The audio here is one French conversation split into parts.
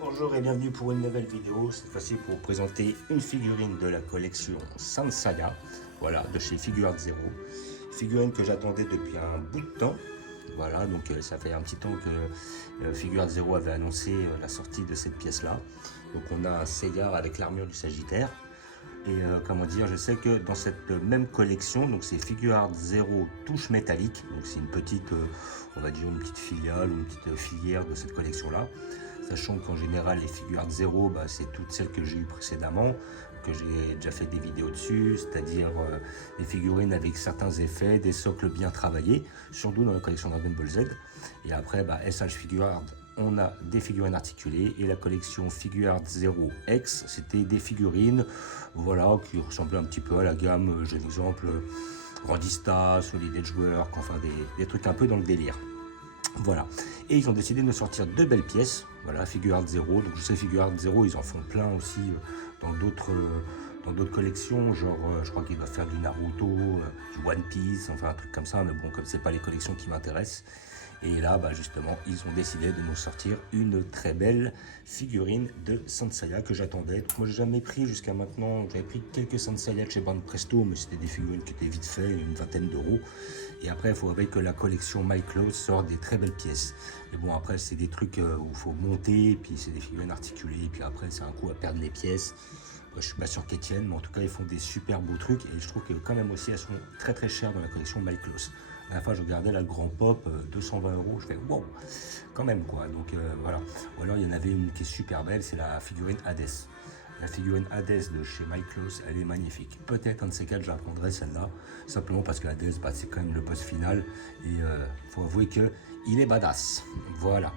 Bonjour et bienvenue pour une nouvelle vidéo, cette fois-ci pour vous présenter une figurine de la collection Saint Seiya, voilà, de chez Figuarts Zero. Figurine que j'attendais depuis un bout de temps, voilà, donc ça fait un petit temps que Figuarts Zero avait annoncé la sortie de cette pièce-là. Donc on a un Seiya avec l'armure du Sagittaire. Et comment dire, je sais que dans cette même collection, donc c'est Figuarts Zero touche métallique, donc c'est une petite, on va dire une petite filiale ou une petite filière de cette collection-là. Sachant qu'en général, les Figuarts Zero, c'est toutes celles que j'ai eues précédemment, que j'ai déjà fait des vidéos dessus, c'est-à-dire des figurines avec certains effets, des socles bien travaillés, surtout dans la collection Dragon Ball Z. Et après, SH Figuarts, on a des figurines articulées, et la collection Figuarts Zero X, c'était des figurines, voilà, qui ressemblaient un petit peu à la gamme, j'ai l'exemple, Randista, Solid Edge Work, enfin des trucs un peu dans le délire. Voilà, et ils ont décidé de nous sortir deux belles pièces, voilà, Figuarts Zero. Donc je sais Figuarts Zero, ils en font plein aussi dans d'autres collections, genre je crois qu'ils doivent faire du Naruto, du One Piece, enfin un truc comme ça, mais bon, comme c'est pas les collections qui m'intéressent. Et là, justement, ils ont décidé de nous sortir une très belle figurine de Saint Seiya que j'attendais. Moi, j'ai jamais pris jusqu'à maintenant. J'avais pris quelques Saint Seiya de chez Band Presto, mais c'était des figurines qui étaient vite fait, une vingtaine d'euros. Et après, il faut avouer que la collection My Clothes sort des très belles pièces. Mais bon, après, c'est des trucs où il faut monter, puis c'est des figurines articulées, et puis après, c'est un coup à perdre les pièces. Je suis pas sûr qu'Etienne, mais en tout cas, ils font des super beaux trucs. Et je trouve que quand même aussi, elles sont très très chères dans la collection My Clothes. À la fois, je regardais là le grand pop, 220 euros. Je fais wow, quand même quoi. Donc voilà. Ou alors, il y en avait une qui est super belle, c'est la figurine Hades. La figurine Hades de chez My Clothes, elle est magnifique. Peut-être un de ces quatre, je la prendrai celle-là. Simplement parce que Hades, c'est quand même le boss final. Et faut avouer qu'il est badass. Voilà.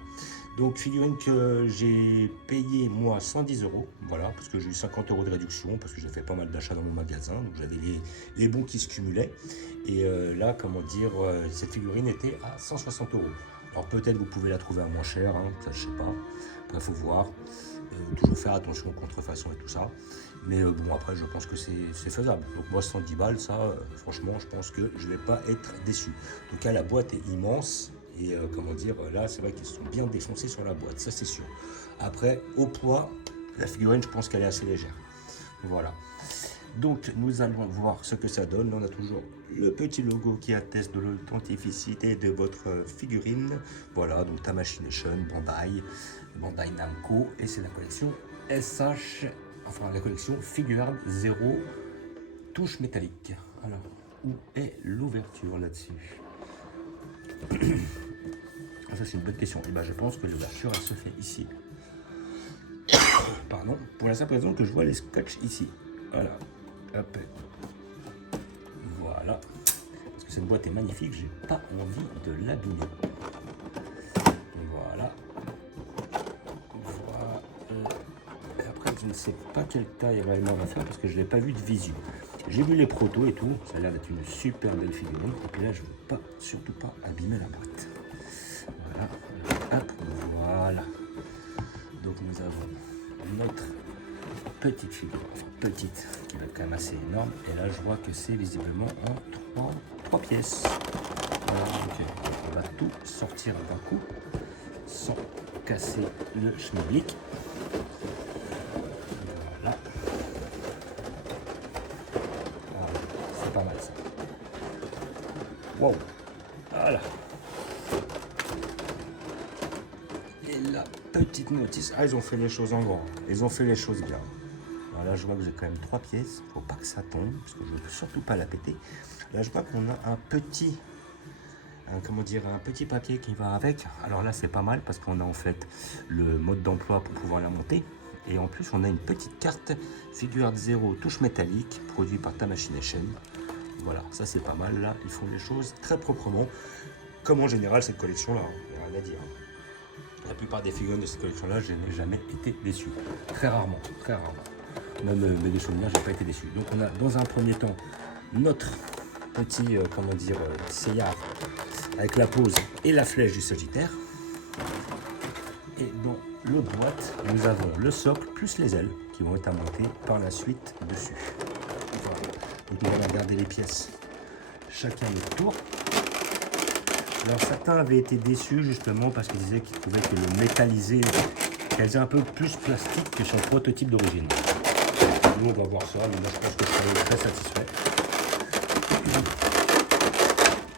Donc figurine que j'ai payé moi 110 euros, voilà, parce que j'ai eu 50 euros de réduction, parce que j'ai fait pas mal d'achats dans mon magasin, donc j'avais les bons qui se cumulaient. Et là, comment dire, cette figurine était à 160 euros. Alors peut-être vous pouvez la trouver à moins cher, hein, ça je sais pas, après faut voir. Toujours faire attention aux contrefaçons et tout ça. Mais bon, après, je pense que c'est faisable. Donc moi, 110 balles, ça, franchement, je pense que je vais pas être déçu. En tout cas, la boîte est immense. Et comment dire, là, c'est vrai qu'ils sont bien défoncés sur la boîte, ça c'est sûr. Après, au poids, la figurine, je pense qu'elle est assez légère. Voilà. Donc, nous allons voir ce que ça donne. On a toujours le petit logo qui atteste de l'authenticité de votre figurine. Voilà, donc Tamashii Nation, Bandai Namco, et c'est la collection SH, enfin la collection Figuarts Zero touche métallique. Alors, où est l'ouverture là-dessus? Ça c'est une bonne question. Et je pense que l'ouverture elle se fait ici. Pardon, pour la simple raison que je vois les scotch ici. Voilà. Hop. Voilà. Parce que cette boîte est magnifique, j'ai pas envie de l'abîmer. Voilà. Voilà. Et après, je ne sais pas quelle taille réellement on va faire parce que je ne l'ai pas vu de visu. J'ai vu les protos et tout, ça a l'air d'être une super belle figurine. Et puis là, je ne veux pas, surtout pas abîmer la boîte. Voilà. Hop, voilà. Donc nous avons notre petite figure, enfin petite, qui va être quand même assez énorme. Et là, je vois que c'est visiblement en trois pièces. Voilà, donc on va tout sortir d'un coup, sans casser le schmilblick. Voilà. C'est pas mal ça. Wow. Voilà. Et la petite notice. Ah, ils ont fait les choses en grand. Ils ont fait les choses bien. Là, je vois que j'ai quand même trois pièces. Faut pas que ça tombe, parce que je ne veux surtout pas la péter. Là, je vois qu'on a un petit, comment dire, un petit papier qui va avec. Alors là, c'est pas mal parce qu'on a en fait le mode d'emploi pour pouvoir la monter. Et en plus, on a une petite carte Figuarts Zero touche métallique, produit par Tamashii Nation. Voilà, ça c'est pas mal. Là, ils font les choses très proprement. Comme en général, cette collection-là, il n'y a rien à dire. La plupart des figurines de cette collection-là, je n'ai jamais été déçu. Très rarement, très rarement. Même mes souvenirs, j'ai pas été déçu. Donc on a dans un premier temps notre petit, comment dire, Seiya avec la pose et la flèche du Sagittaire. Et dans le boîte, nous avons le socle plus les ailes qui vont être à monter par la suite dessus. Voilà. Donc nous allons regarder les pièces chacun notre tour. Alors certains avaient été déçus justement parce qu'ils disaient qu'ils trouvaient que le métallisé qu'elles aient un peu plus plastique que sur le prototype d'origine. Nous, on va voir ça, mais moi je pense que je serai très satisfait.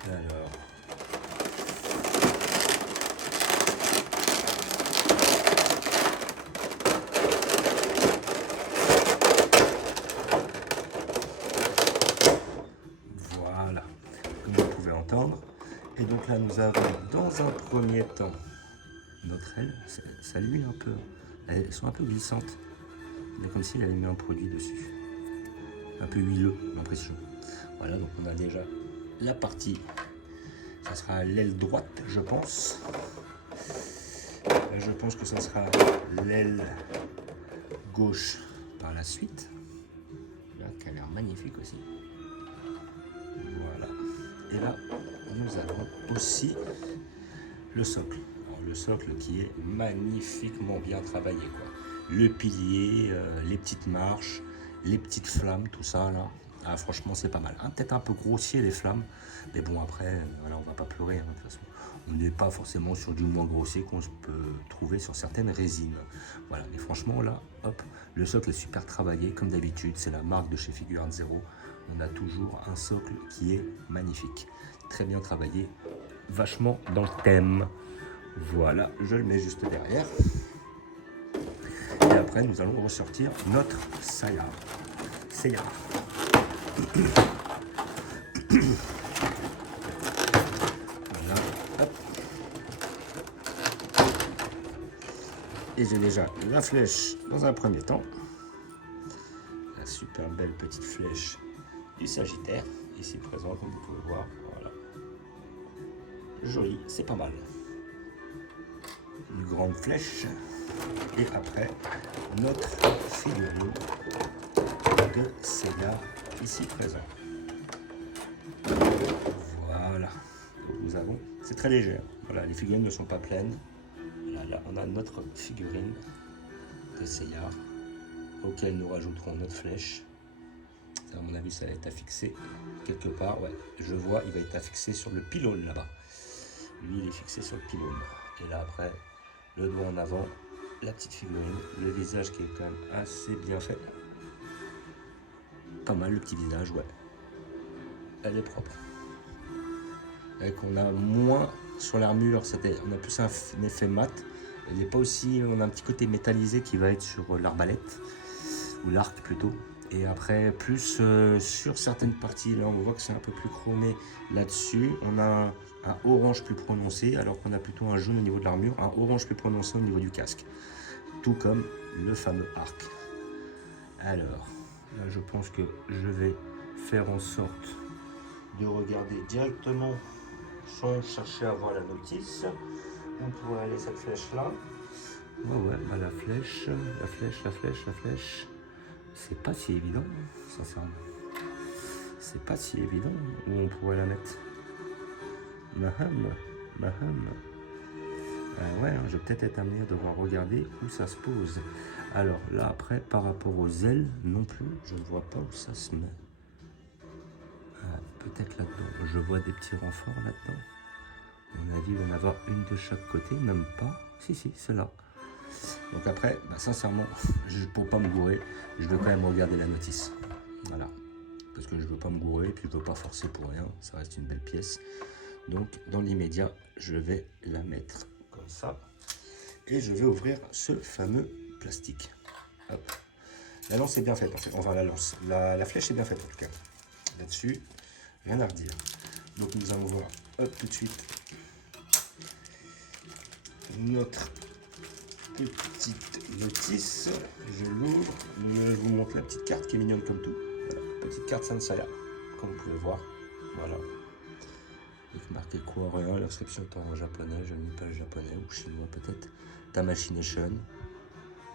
Alors. Voilà, comme vous pouvez entendre. Et donc là, nous avons dans un premier temps notre aile. Ça lui un peu. Elles sont un peu glissantes. Mais comme s'il avait mis un produit dessus. Un peu huileux, l'impression. Voilà, donc on a déjà la partie. Ça sera l'aile droite, je pense. Là, je pense que ça sera l'aile gauche par la suite. Là, qui a l'air magnifique aussi. Voilà. Et là, nous avons aussi le socle. Alors, le socle qui est magnifiquement bien travaillé, quoi. Le pilier, les petites marches, les petites flammes, tout ça là. Ah, franchement, c'est pas mal. Hein, peut-être un peu grossier les flammes, mais bon, après, voilà, on va pas pleurer. Hein, de toute façon, on n'est pas forcément sur du moins grossier qu'on peut trouver sur certaines résines. Voilà, mais franchement, là, hop, le socle est super travaillé, comme d'habitude. C'est la marque de chez Figuarts Zero. On a toujours un socle qui est magnifique, très bien travaillé, vachement dans le thème. Voilà, je le mets juste derrière. Et après, nous allons ressortir notre Saya. Voilà, hop. Et j'ai déjà la flèche dans un premier temps. La super belle petite flèche du Sagittaire, ici présent, comme vous pouvez voir. Voilà. Joli, c'est pas mal. Une grande flèche. Et après, notre figurine de Seiya, ici présent. Voilà. Donc nous avons, c'est très léger. Voilà, les figurines ne sont pas pleines. Là, on a notre figurine de Seiya, auquel nous rajouterons notre flèche. À mon avis, ça va être affixé quelque part. Ouais, je vois, il va être affixé sur le pylône là-bas. Lui, il est fixé sur le pylône. Et là, après, le doigt en avant, la petite figurine, le visage qui est quand même assez bien fait. Pas mal le petit visage, ouais. Elle est propre. Et qu'on a moins sur l'armure, on a plus un effet mat. Elle n'est pas aussi, on a un petit côté métallisé qui va être sur l'arbalète, ou l'arc plutôt. Et après, plus sur certaines parties, là on voit que c'est un peu plus chromé là-dessus. On a un orange plus prononcé, alors qu'on a plutôt un jaune au niveau de l'armure, un orange plus prononcé au niveau du casque. Tout comme le fameux arc. Alors, là je pense que je vais faire en sorte de regarder directement sans chercher à voir la notice. On pourrait aller cette flèche là. Oh ouais, bah la flèche. C'est pas si évident, sincèrement. C'est pas si évident où on pourrait la mettre. Maham. Ah ouais, je vais peut-être être amené à devoir regarder où ça se pose. Alors là, après, par rapport aux ailes, non plus, je ne vois pas où ça se met. Ah, peut-être là-dedans. Je vois des petits renforts là-dedans. À mon avis, il va y en avoir une de chaque côté, même pas. Si, c'est là. Donc après, bah sincèrement, pour pas me gourer, je vais quand même regarder la notice. Voilà. Parce que je veux pas me gourer, puis je veux pas forcer pour rien. Ça reste une belle pièce. Donc dans l'immédiat, je vais la mettre comme ça. Et je vais ouvrir ce fameux plastique. Hop. La lance est bien faite en fait. Enfin la lance. La flèche est bien faite en tout cas. Là-dessus, rien à redire. Donc nous allons voir, hop, tout de suite, notre petite notice. Je l'ouvre. Je vous montre la petite carte qui est mignonne comme tout. Voilà. Petite carte Sansaya, comme vous pouvez voir. Voilà. Avec marqué Coréen, l'inscription est en japonais, je ne lis pas le japonais ou chinois peut-être. Tamashii-nation.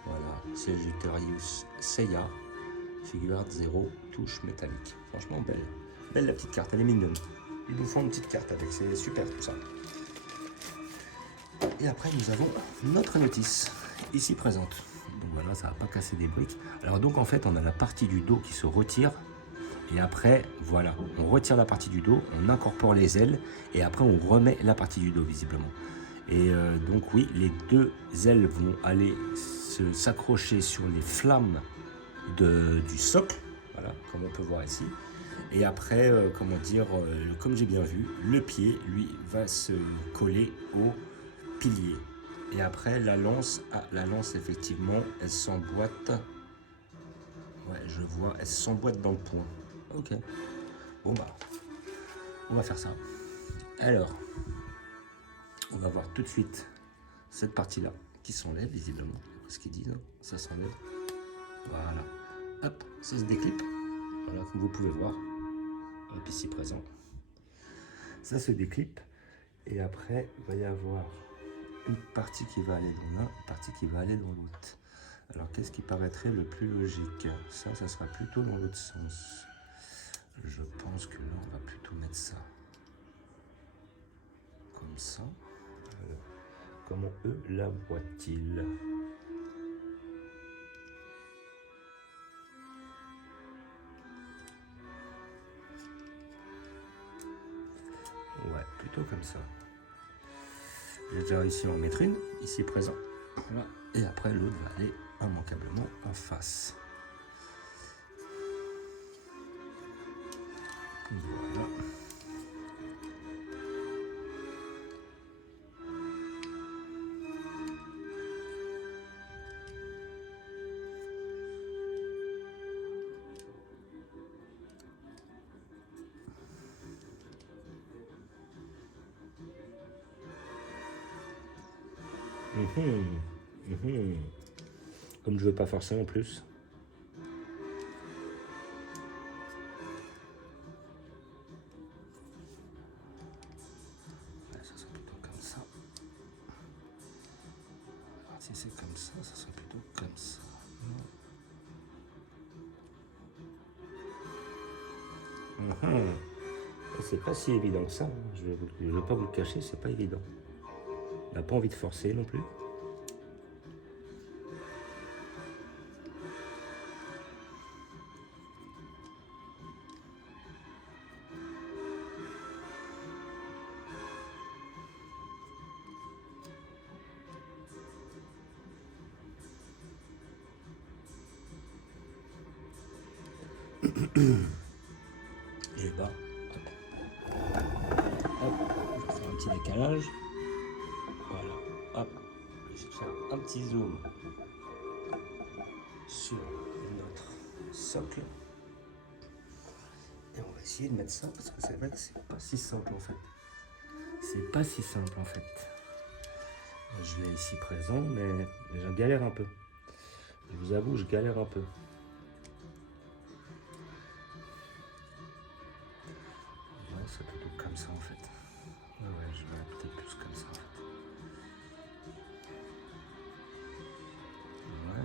Voilà. Sagittarius Seiya. Figuarts Zero, touche métallique. Franchement belle. Belle la petite carte, elle est mignonne. Ils nous font une petite carte avec, c'est super tout ça. Et après nous avons notre notice, ici présente. Donc voilà, ça va pas casser des briques. Alors donc en fait on a la partie du dos qui se retire. Et après, voilà, on retire la partie du dos, on incorpore les ailes. Et après on remet la partie du dos visiblement. Et donc oui, les deux ailes vont aller s'accrocher sur les flammes du socle, voilà, comme on peut voir ici. Et après, comment dire, comme j'ai bien vu, le pied, lui, va se coller au pilier. Et après, la lance, effectivement, elle s'emboîte. Ouais, je vois, elle s'emboîte dans le point. Ok. Bon bah, on va faire ça. Alors, on va voir tout de suite cette partie-là qui s'enlève, visiblement. Après ce qu'ils disent, hein, ça s'enlève. Voilà. Hop, ça se déclipe. Voilà, comme vous pouvez voir. Hop, ici présent. Ça se déclipe. Et après, il va y avoir une partie qui va aller dans l'un, une partie qui va aller dans l'autre. Alors, qu'est-ce qui paraîtrait le plus logique? Ça sera plutôt dans l'autre sens. Je pense que là, on va plutôt mettre ça comme ça. Alors, comment eux la voient-ils? Ouais, plutôt comme ça. J'ai déjà réussi à en mettre une, ici présent. Voilà. Et après, l'autre va aller immanquablement en face. Voilà. Comme je veux pas forcer en plus. Ouais, ça sera plutôt comme ça. Alors, si c'est comme ça sera plutôt comme ça. C'est pas si évident que ça. Je vais pas vous le cacher, c'est pas évident. On n'a pas envie de forcer non plus. Et bah, hop, je vais faire un petit décalage. Voilà, hop, je vais faire un petit zoom sur notre socle. Et on va essayer de mettre ça parce que c'est vrai que c'est pas si simple en fait. C'est pas si simple en fait. Je l'ai ici présent, mais je galère un peu. Je vous avoue, je galère un peu. Ouais, c'est plutôt comme ça en fait. Ouais, je vais peut-être plus comme ça en fait. Ouais.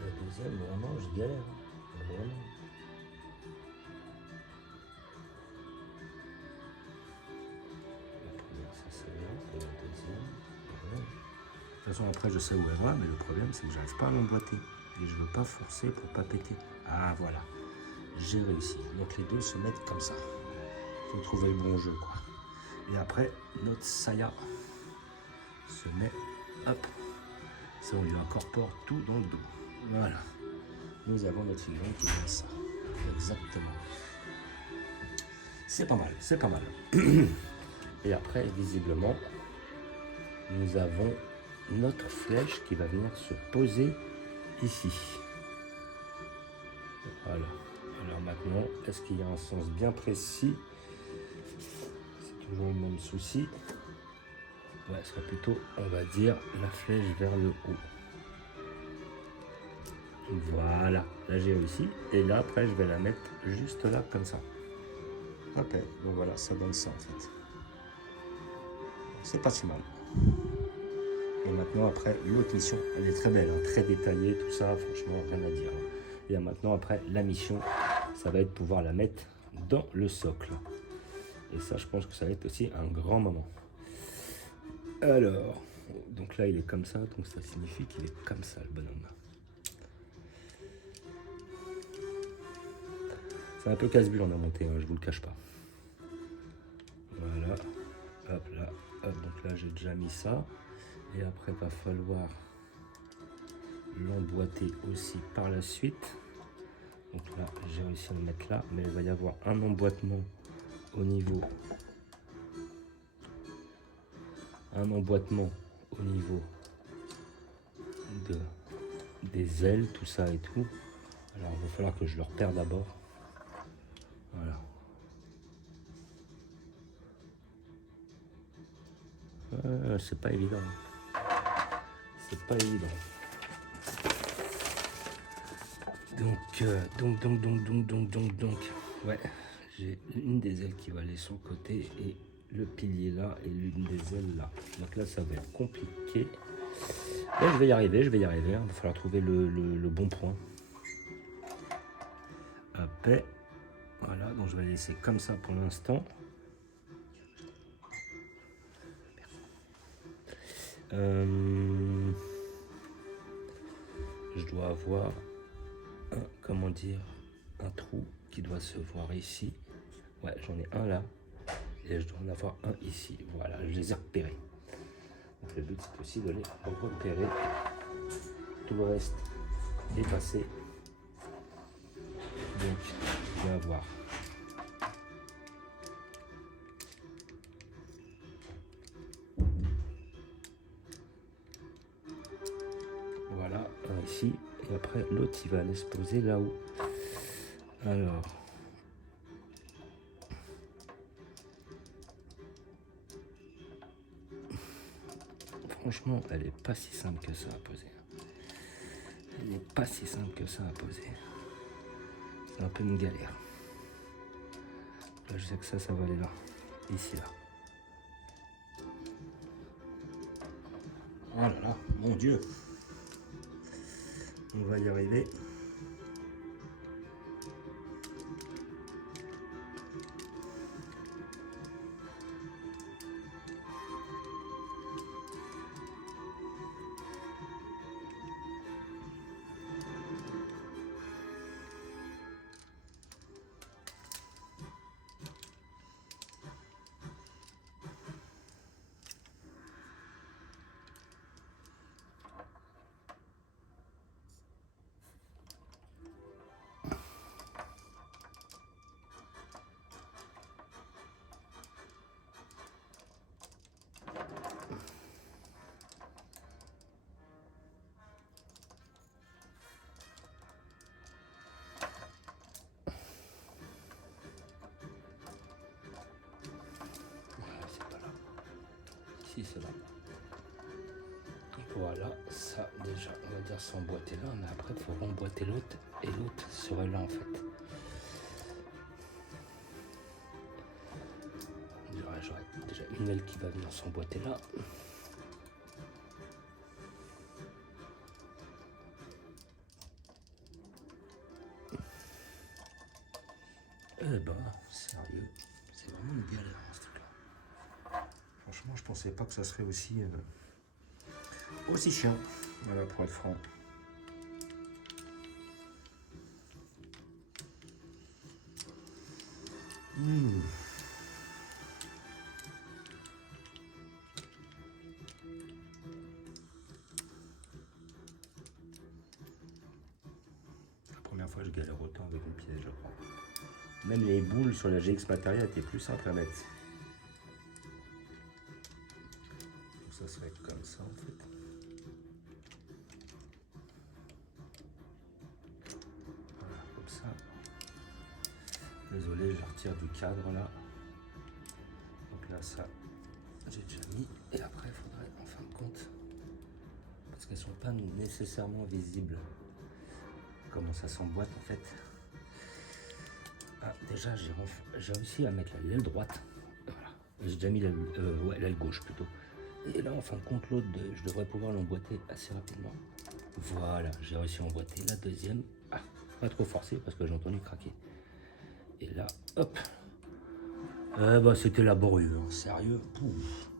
La deuxième, vraiment, je galère. Vraiment. La première, c'est celle-là, et la deuxième, voilà. De toute façon, après, je sais où elle va, mais le problème, c'est que j'arrive pas à l'emboîter. Et je veux pas forcer pour pas péter. Ah, voilà. J'ai réussi. Donc, les deux se mettent comme ça. Il faut trouver le bon jeu, quoi. Et après, notre saya se met, hop. Ça, on lui incorpore tout dans le dos. Voilà. Nous avons notre figurine qui fait ça. Exactement. C'est pas mal, c'est pas mal. Et après, visiblement, nous avons notre flèche qui va venir se poser ici. Voilà. Alors maintenant, est-ce qu'il y a un sens bien précis? C'est toujours le même souci. Ouais, ce serait plutôt, on va dire, la flèche vers le haut. Voilà, là j'ai réussi. Et là, après, je vais la mettre juste là, comme ça. Ok, donc voilà, ça donne ça en fait. C'est pas si mal. Et maintenant, après, l'autre mission, elle est très belle, hein, très détaillée, tout ça, franchement, rien à dire. Et maintenant, après, la mission, ça va être pouvoir la mettre dans le socle. Et ça, je pense que ça va être aussi un grand moment. Alors, donc là, il est comme ça, donc ça signifie qu'il est comme ça, le bonhomme. C'est un peu casse-bulle en a monté, hein, je vous le cache pas. Voilà, hop là, hop, donc là j'ai déjà mis ça. Et après, il va falloir l'emboîter aussi par la suite. Donc là, j'ai réussi à le mettre là, mais il va y avoir un emboîtement au niveau des ailes, tout ça et tout. Alors il va falloir que je le repère d'abord. Voilà. C'est pas évident. C'est pas évident. Donc. Ouais, j'ai une des ailes qui va aller sur le côté et le pilier là et l'une des ailes là. Donc là, ça va être compliqué. Mais je vais y arriver, Il va falloir trouver le bon point. Après, voilà, donc je vais laisser comme ça pour l'instant. Je dois avoir un trou qui doit se voir ici. Ouais, j'en ai un là. Et je dois en avoir un ici. Voilà, je les ai repérés. Donc le but c'est aussi de les repérer. Tout le reste est passé. Donc je vais avoir voilà un ici. Et après l'autre il va aller se poser là-haut. Alors franchement, elle n'est pas si simple que ça à poser. C'est un peu une galère. Là, je sais que ça va aller là. Ici, là. Oh là là, mon Dieu. On va y arriver. C'est là. Voilà, ça déjà, on va dire s'emboîter là, mais après il faut remboîter l'autre et l'autre serait là en fait. J'aurais déjà une aile qui va venir s'emboîter là. Eh ben, sérieux, c'est vraiment une galère ce truc-là. Franchement, je pensais pas que ça serait aussi chiant, voilà, pour être franc. La première fois, je galère autant avec une pièce, je crois. Même les boules sur la GX Materia étaient plus simples à mettre. Donc ça serait comme ça en fait. Voilà, comme ça. Désolé, je retire du cadre là. Donc là, ça, j'ai déjà mis. Et après, il faudrait en fin de compte, parce qu'elles ne sont pas nécessairement visibles, comment ça s'emboîte en fait. Ah, déjà, j'ai réussi à mettre l'aile droite. Voilà. J'ai déjà mis l'aile gauche plutôt. Et là, en fin de compte, l'autre, je devrais pouvoir l'emboîter assez rapidement. Voilà, j'ai réussi à emboîter la deuxième. Ah, pas trop forcé parce que j'ai entendu craquer. Et là, hop. Bah, c'était laborieux, hein. Sérieux. Ouf.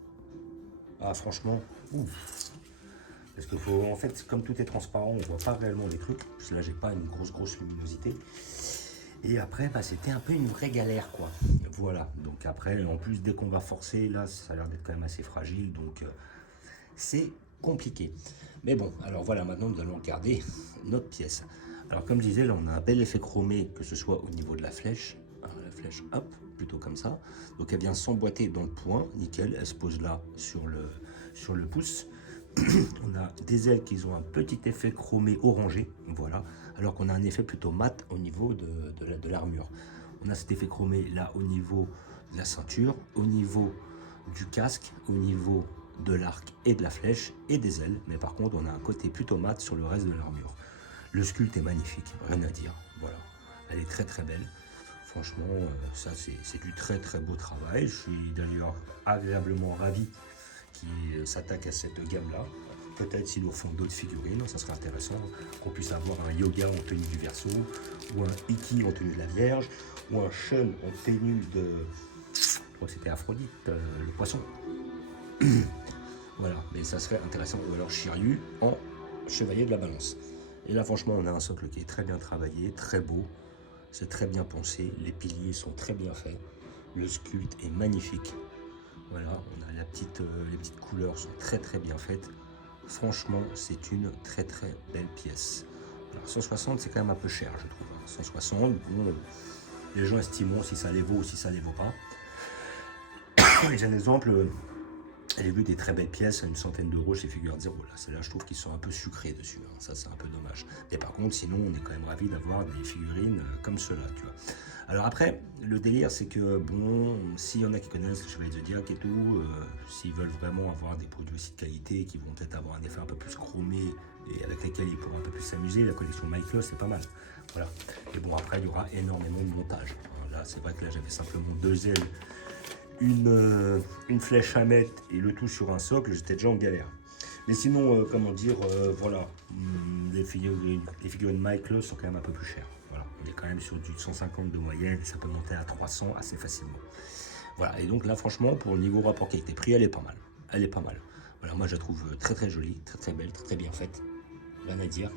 Ah, franchement, ouf. Parce que faut, en fait, comme tout est transparent, on voit pas réellement les trucs. Parce que là, j'ai pas une grosse luminosité. Et après, bah, c'était un peu une vraie galère, quoi. Voilà, donc après, en plus, dès qu'on va forcer, là, ça a l'air d'être quand même assez fragile, donc c'est compliqué. Mais bon, alors voilà, maintenant, nous allons regarder notre pièce. Alors, comme je disais, là, on a un bel effet chromé, que ce soit au niveau de la flèche. Alors, la flèche, hop, plutôt comme ça. Donc, elle vient s'emboîter dans le point, nickel. Elle se pose là, sur le pouce. On a des ailes qui ont un petit effet chromé orangé, voilà, alors qu'on a un effet plutôt mat au niveau de l'armure. On a cet effet chromé là au niveau de la ceinture, au niveau du casque, au niveau de l'arc et de la flèche et des ailes, mais par contre on a un côté plutôt mat sur le reste de l'armure. Le sculpte est magnifique, rien à dire, voilà, elle est très très belle. Franchement, ça c'est du très très beau travail. Je suis d'ailleurs agréablement ravi qui s'attaque à cette gamme-là. Peut-être s'ils nous font d'autres figurines, ça serait intéressant qu'on puisse avoir un Yoga en tenue du Verseau, ou un Iki en tenue de la Vierge, ou un Shun en tenue de... Je crois que c'était Aphrodite, le poisson. Voilà, mais ça serait intéressant. Ou alors Shiryu en Chevalier de la Balance. Et là, franchement, on a un socle qui est très bien travaillé, très beau. C'est très bien poncé, les piliers sont très bien faits. Le sculpte est magnifique. Voilà, on a les petites couleurs sont très très bien faites. Franchement, c'est une très très belle pièce. Alors 160, c'est quand même un peu cher, je trouve. 160, bon, les gens estimeront si ça les vaut ou si ça les vaut pas. J'ai un exemple, j'ai vu des très belles pièces à une centaine d'euros chez Figure Zero. Là, celles-là, je trouve qu'ils sont un peu sucrés dessus. Hein. Ça, c'est un peu dommage. Mais par contre, sinon, on est quand même ravis d'avoir des figurines comme cela, tu vois. Alors après, le délire, c'est que, bon, s'il y en a qui connaissent le Chevalier Zodiac et tout, s'ils veulent vraiment avoir des produits aussi de qualité, qui vont peut-être avoir un effet un peu plus chromé et avec lesquels ils pourront un peu plus s'amuser, la collection Michael, c'est pas mal. Voilà. Et bon, après, il y aura énormément de montage. Alors là, c'est vrai que là, j'avais simplement deux ailes, une flèche à mettre et le tout sur un socle, j'étais déjà en galère. Mais sinon, comment dire, voilà, les figurines Michael sont quand même un peu plus chères. Voilà, on est quand même sur du 150 de moyenne et ça peut monter à 300 assez facilement. Voilà, et donc là, franchement, pour le niveau rapport qualité-prix, elle est pas mal. Elle est pas mal. Voilà, moi je la trouve très très jolie, très très belle, très très bien faite. Rien à dire.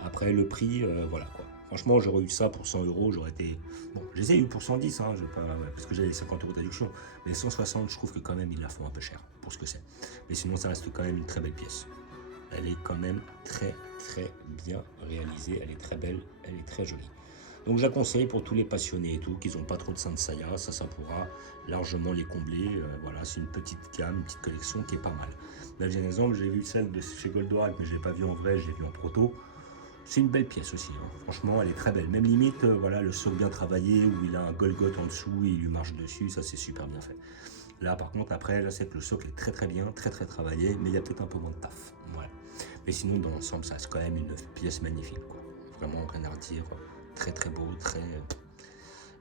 Après, le prix, voilà quoi. Franchement, j'aurais eu ça pour 100 euros, j'aurais été... Bon, je les ai eu pour 110, hein, pas... parce que j'avais 50 euros de réduction. Mais 160, je trouve que quand même, ils la font un peu cher pour ce que c'est. Mais sinon, ça reste quand même une très belle pièce. Elle est quand même très très bien réalisée, elle est très belle, elle est très jolie. Donc je la conseille pour tous les passionnés et tout, qui n'ont pas trop de Saint Seiya, ça pourra largement les combler. Voilà, c'est une petite gamme, une petite collection qui est pas mal. Là j'ai un exemple, j'ai vu celle de chez Goldorak, mais je l'ai pas vue en vrai, je l'ai vue en proto. C'est une belle pièce aussi, hein. Franchement elle est très belle. Même limite, voilà, le socle bien travaillé, où il a un Golgoth en dessous et il lui marche dessus, ça c'est super bien fait. Là par contre, après, là c'est que le socle est très très bien, très très travaillé, mais il y a peut-être un peu moins de taf. Voilà. Mais sinon, dans l'ensemble, ça reste quand même une pièce magnifique, quoi. Vraiment, rien à redire. Très très beau, très...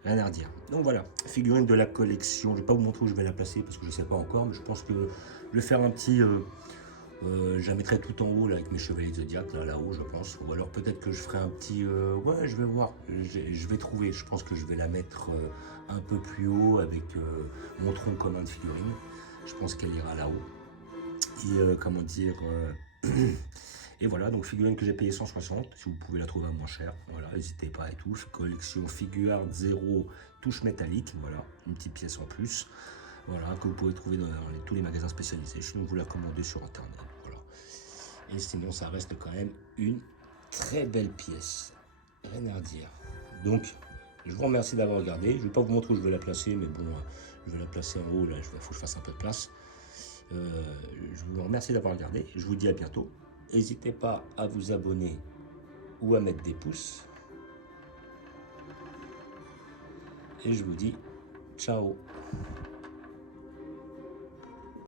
Rien à redire. Donc voilà, figurine de la collection. Je ne vais pas vous montrer où je vais la placer parce que je ne sais pas encore, mais je pense que je vais faire un petit... je la mettrai tout en haut là, avec mes chevaliers Zodiac, là-haut, je pense. Ou alors peut-être que je ferai un petit... ouais, je vais voir. Je vais trouver. Je pense que je vais la mettre un peu plus haut avec mon tronc commun de figurines. Je pense qu'elle ira là-haut. Et comment dire... Et voilà, donc figurine que j'ai payé 160, si vous pouvez la trouver à moins cher, voilà, n'hésitez pas et tout. Collection Figure Zero touche métallique, voilà, une petite pièce en plus, voilà, que vous pouvez trouver dans tous les magasins spécialisés. Sinon, vous la commandez sur internet, voilà. Et sinon, ça reste quand même une très belle pièce, rien à redire. Donc, je vous remercie d'avoir regardé. Je ne vais pas vous montrer où je vais la placer, mais bon, je vais la placer en haut, là, il faut que je fasse un peu de place. Je vous remercie d'avoir regardé, je vous dis à bientôt. N'hésitez pas à vous abonner ou à mettre des pouces. Et je vous dis ciao.